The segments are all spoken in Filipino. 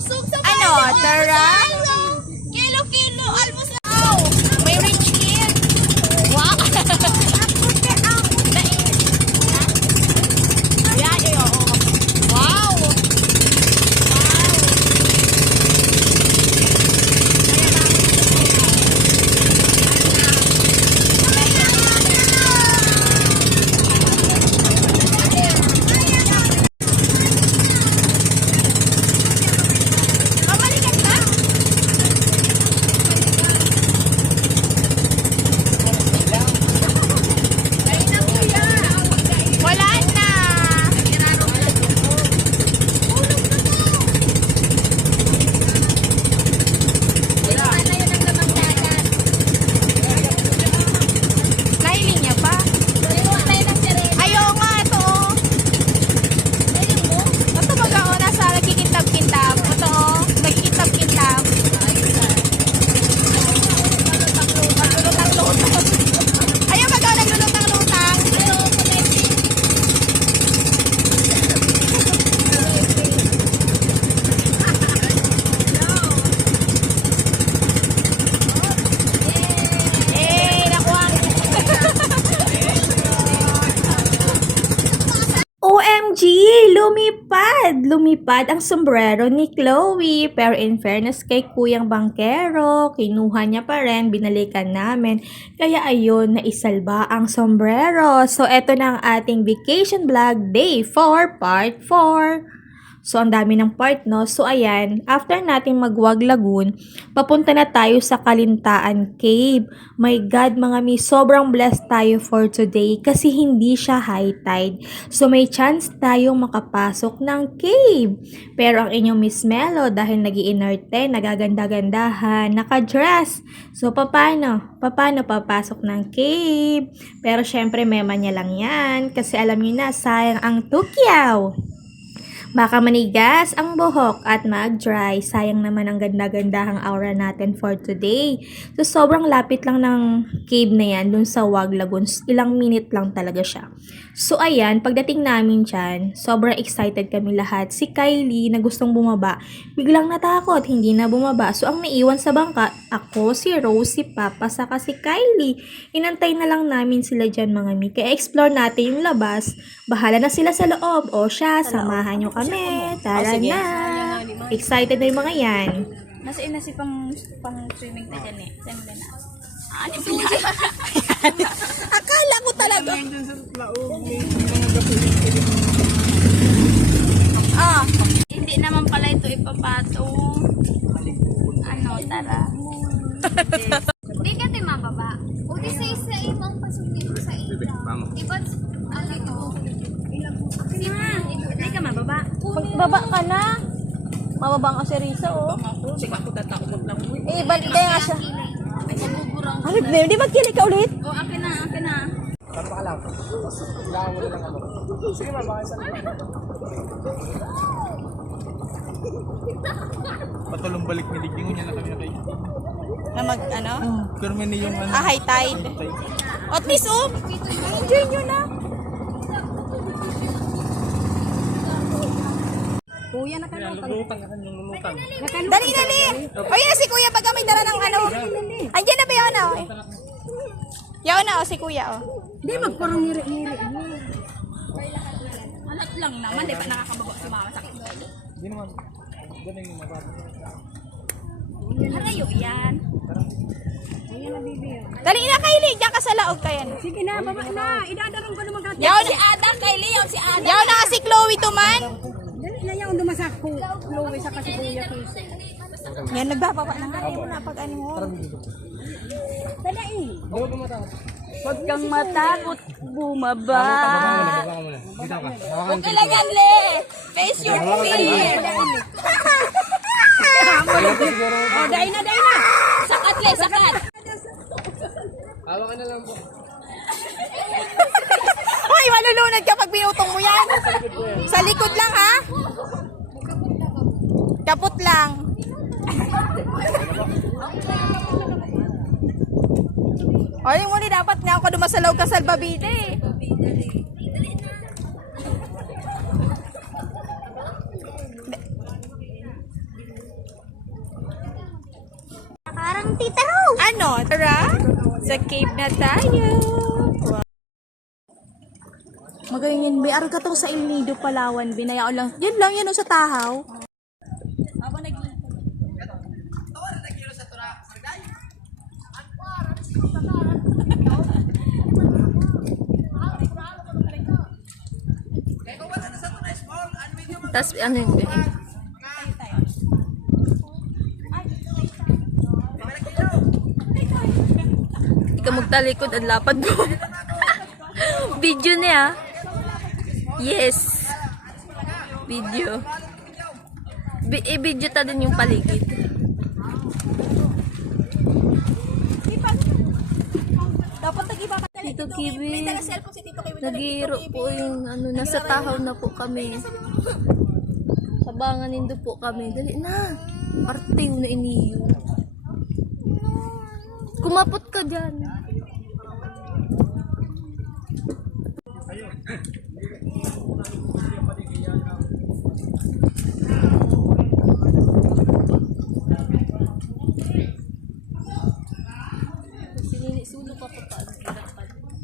Busog sa Ano, Tara? Kilo, almost na. Oh, may rich kid. Wow. Wow. Mamalikan ka? Wala na. Nahiling niya pa? Ayaw nga, ito oh. Ito mag-ao nasa nagkikintab-kintab. Ito oh, nagkikintab-kintab. Maglulutang-lutang. Ayaw mag-ao naglulutang-lutang. Eh, nakuha. OMG! Lumipad ang sombrero ni Chloe. Pero in fairness kay Kuyang Bangkero, kinuha niya pa rin, binalikan namin. Kaya ayun, naisalba ang sombrero. So, eto na ang ating vacation vlog day 4, part 4. So, ang dami ng part, no? So, ayan, after natin magwag lagoon, papunta na tayo sa Kalintaan Cave. My God, mga mi, sobrang blessed tayo for today kasi hindi siya high tide. So, may chance tayong makapasok ng cave. Pero ang inyong Miss Melo, dahil nag-iinerte, nagaganda-gandahan, naka-dress. So, paano papasok ng cave? Pero, syempre, mema niya lang yan kasi alam niyo na, sayang ang tukyaw. Baka manigas ang buhok at mag-dry. Sayang naman ang ganda-gandahang aura natin for today. So, sobrang lapit lang ng cave na yan dun sa Wag Lagoon. Ilang minute lang talaga siya. So, ayan, pagdating namin dyan, sobrang excited kami lahat. Si Kylie na gustong bumaba, biglang natakot, hindi na bumaba. So, ang naiwan sa bangka, ako, si Rose, si Papa, saka si Kylie. Inantay na lang namin sila dyan, mga mi. Kaya explore natin yung labas. Bahala na sila sa loob. O siya, samahan nyo kami. Tara na. Excited na yung mga yan. Nasa si pang swimming na dyan eh. Saan mo na? Ano ba Akala ko talaga. Ah, hindi naman pala ito ipapatong. Ano, tara. Hindi ka tayo mababa. O di sa isa imang pasukin mo sa ilaw. Diba, ano ito? Sige ma, hindi ka mababa. Pagbaba ka na. Mababa nga si Risa, oh. Sige ako tatakot lang. Eh, ba't kaya nga siya? Ay, nagugurang. Ay, di magkilig ka ulit? O, akin na, akin na. Tama ka lang. Kailangan mo na lang ako. Sige ma, baka saan ka. Patulong balik ni Liging niya na kami na kayo. Na mag, ano? Pero may yung ano. Ah, high tide. O, at least, oh. Enjoy nyo na. Kuya, nakalutang. Lulutang ka kanyang lulutang. Dali. O, yan na si Kuya pag may dala ng ano. Andiyan na ba yun, oh? Yan na, oh, si Kuya, oh. Hindi, magparang ngiri-ngiri. Alat lang naman, di ba nakakababa si mama sa kita? Hindi naman. Ganun yung mababa. Harayo yan. Dali na, Kylie. Diyan ka sa laog kaya. Sige na, baba na. Idadarong ko naman gati. Yaw Si Ada, kay Leo, si Ada. Yaw na si Chloe tuman. Dali na yung dumasak ko. Chloe sa kasi Kuya Casey. Yan, nagbababa ng kanya mo na pag ano mo. Dali eh. Daw pumatang. Huwag kang matakot bumaba. Baba ka muna. Dito ka. Huwag ka lang yan, Le. Face your fear. Oh, dahil na. Sakat, Le, sakat. Hawa ka na lang po. Hoy, malulunod ka pag binutong mo yan. Sa likod lang, ha? Kaput lang. Ay, mo ni dapat nga ako dumasalaw ka sa Albabide. ang Tita Rose. Ano? Tara, sa cave na tayo. Magaling yan, Ar ka tong sa El Nido, Palawan, binayaan lang. Yan lang yan o sa Tahaw. Tapos ano yun? Ikaw magtalikod ang lapad mo. Video niya. Yes. Video. I-video ta din yung paligid. Dapat nag-iba ka talaga. Tito Kibi. May taga-cellphone si Tito Kibi. Nagihiro po yung ano, nasa Tahaw na po kami. Sabangan nindo po kami. Dali na. Parting na iniyo. Kumapot ka dyan. Sinisulo ka pa pa.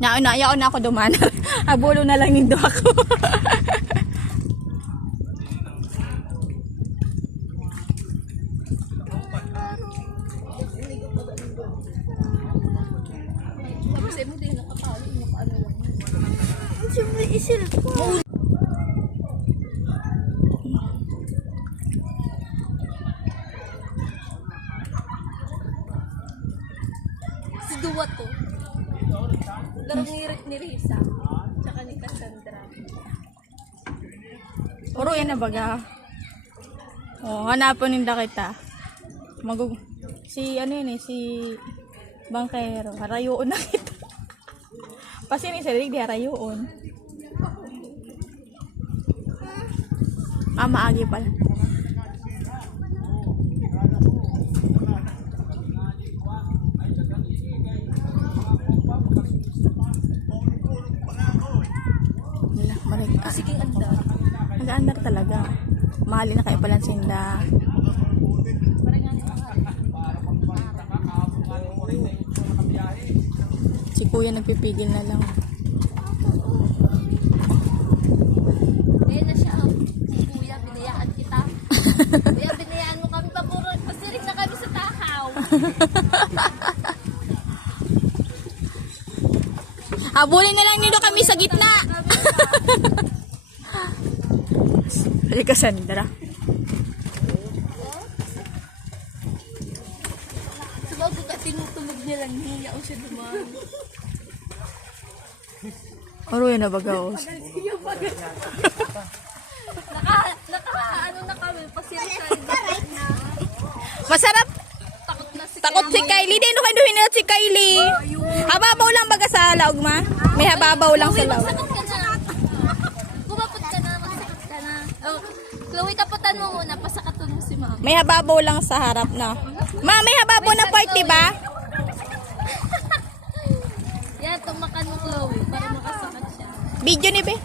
Yaon na ako duman. Abulo na lang nindo ako. Kasi mo din nakapalo. Nakaano lang. Siyempre, isil ko. Si Dua to. Larong ni Risa. Tsaka ni Cassandra. Puro yan na baga. Oh, hanapon ninda kita. Si ano yun eh, si Bangkero. Harayoon na kita. Pasi ni Selig, di harayoon. Maagi pala. Sige, andar. Nag-aandar talaga. Mahali na kayo palang sinda. Si Kuya nagpipigil na lang. Ayan na siya. Kuya, binayaan kita. Kuya, binayaan mo kami. Pasirik na kami sa Tahaw. Habulin na lang nito kami sa gitna. Halika, Sandra. Sumago ka, tinutulog niya lang. Hiya o siya dumaan. Oro yan na bagaos. Ano na kami, pasirik tayo. Masarap. Takot na si Takot si Kylie. Di, kayo hinat si Kylie. Hababaw lang baga sa laog, ma? May hababaw lang sa laog. Magsakot ka na. Kumapot ka na, magsakot ka na. Oh, Chloe, kaputan mo muna. Pasakatan mo si mama. May hababaw lang sa harap na. Ma, may hababaw na part, diba? Yan, tumakan mo, Chloe, para makasakat siya. Video ni Be.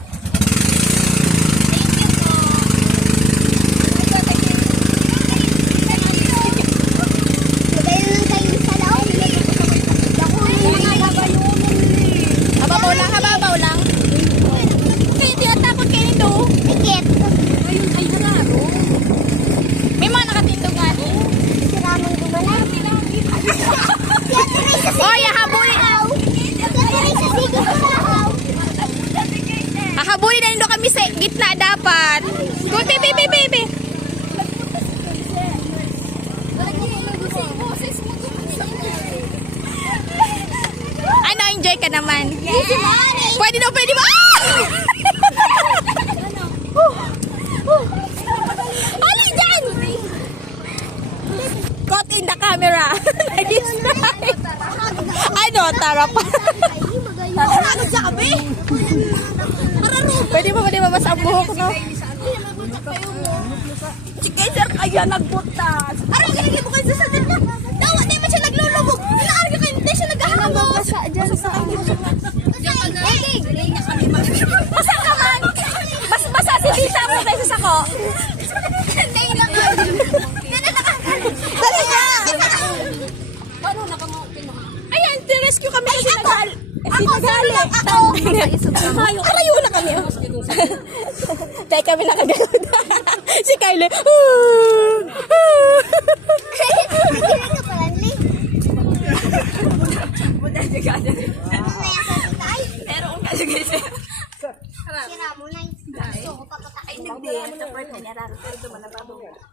Hababaw lang. Kaya tinatakot kayo nito. Tikit. Ay, hararo. May mga nakatindungan. Siramang gumalang. Oy, hahabulin. Hahabulin na nito kami sa gitna dapat. Kunti, baby. Ano, enjoy ka naman? Pwede ba? Ali dyan! Caught in the camera. Nag-strike. Ano, tara pa. Ano siya kami? Pwede ba mas ang buhok, no? Sige, sir, kaya nagbutas. Aray, ginigay mo kayo sa sandal na. Dawa, di ba siya naglulubog? Inaari ka kayo, hindi siya naghahamog. Basa dyan sa kanya. Basa ka man. Mas basa si Tita mo kaysa sa ko. Dali na! Tayo, arayo na kami. Tayo kami nakagano'n. Si Kylie. Pero kung kasi kasi.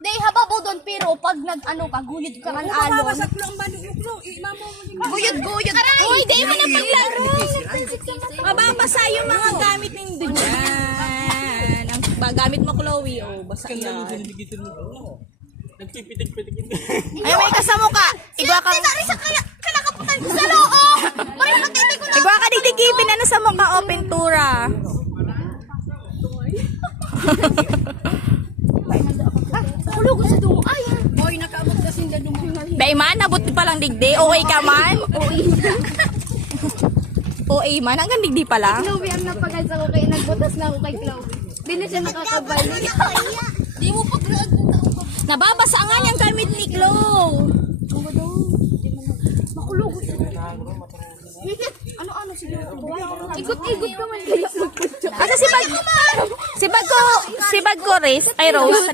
Day, hababaw doon, pero pag nag-ano ka, guyod ka kan alon. Guyod. Uy, day mo na paglaro. Mababasa yung mga gamit nindo dyan. Ang gamit mo, Chloe. Oh, basa yan. Ay, may kasama ka. Igwa ka. Dari sa kalakaputan ko sa loob. May matindi ko na. Igwa ka digdigipin. Ano sa mukha? O, pintura. Kulog sa dungo. Ay, boy, nakaabot kasi na dungo. Bay man, nabot pa lang digdi. Okay ka man? Okay man, hanggang digdi pa lang. Chloe, ang napagasa ko kaya nagbutas na ako kay Chloe. Di na siya nakakabalik. Di mo pa graag ng taong ka. Nababasa nga niyang gamit ni Chloe. Makulog. Ano si Ikot-ikot ka man kayo. Asa si bag ko Riz? Ay, Rose.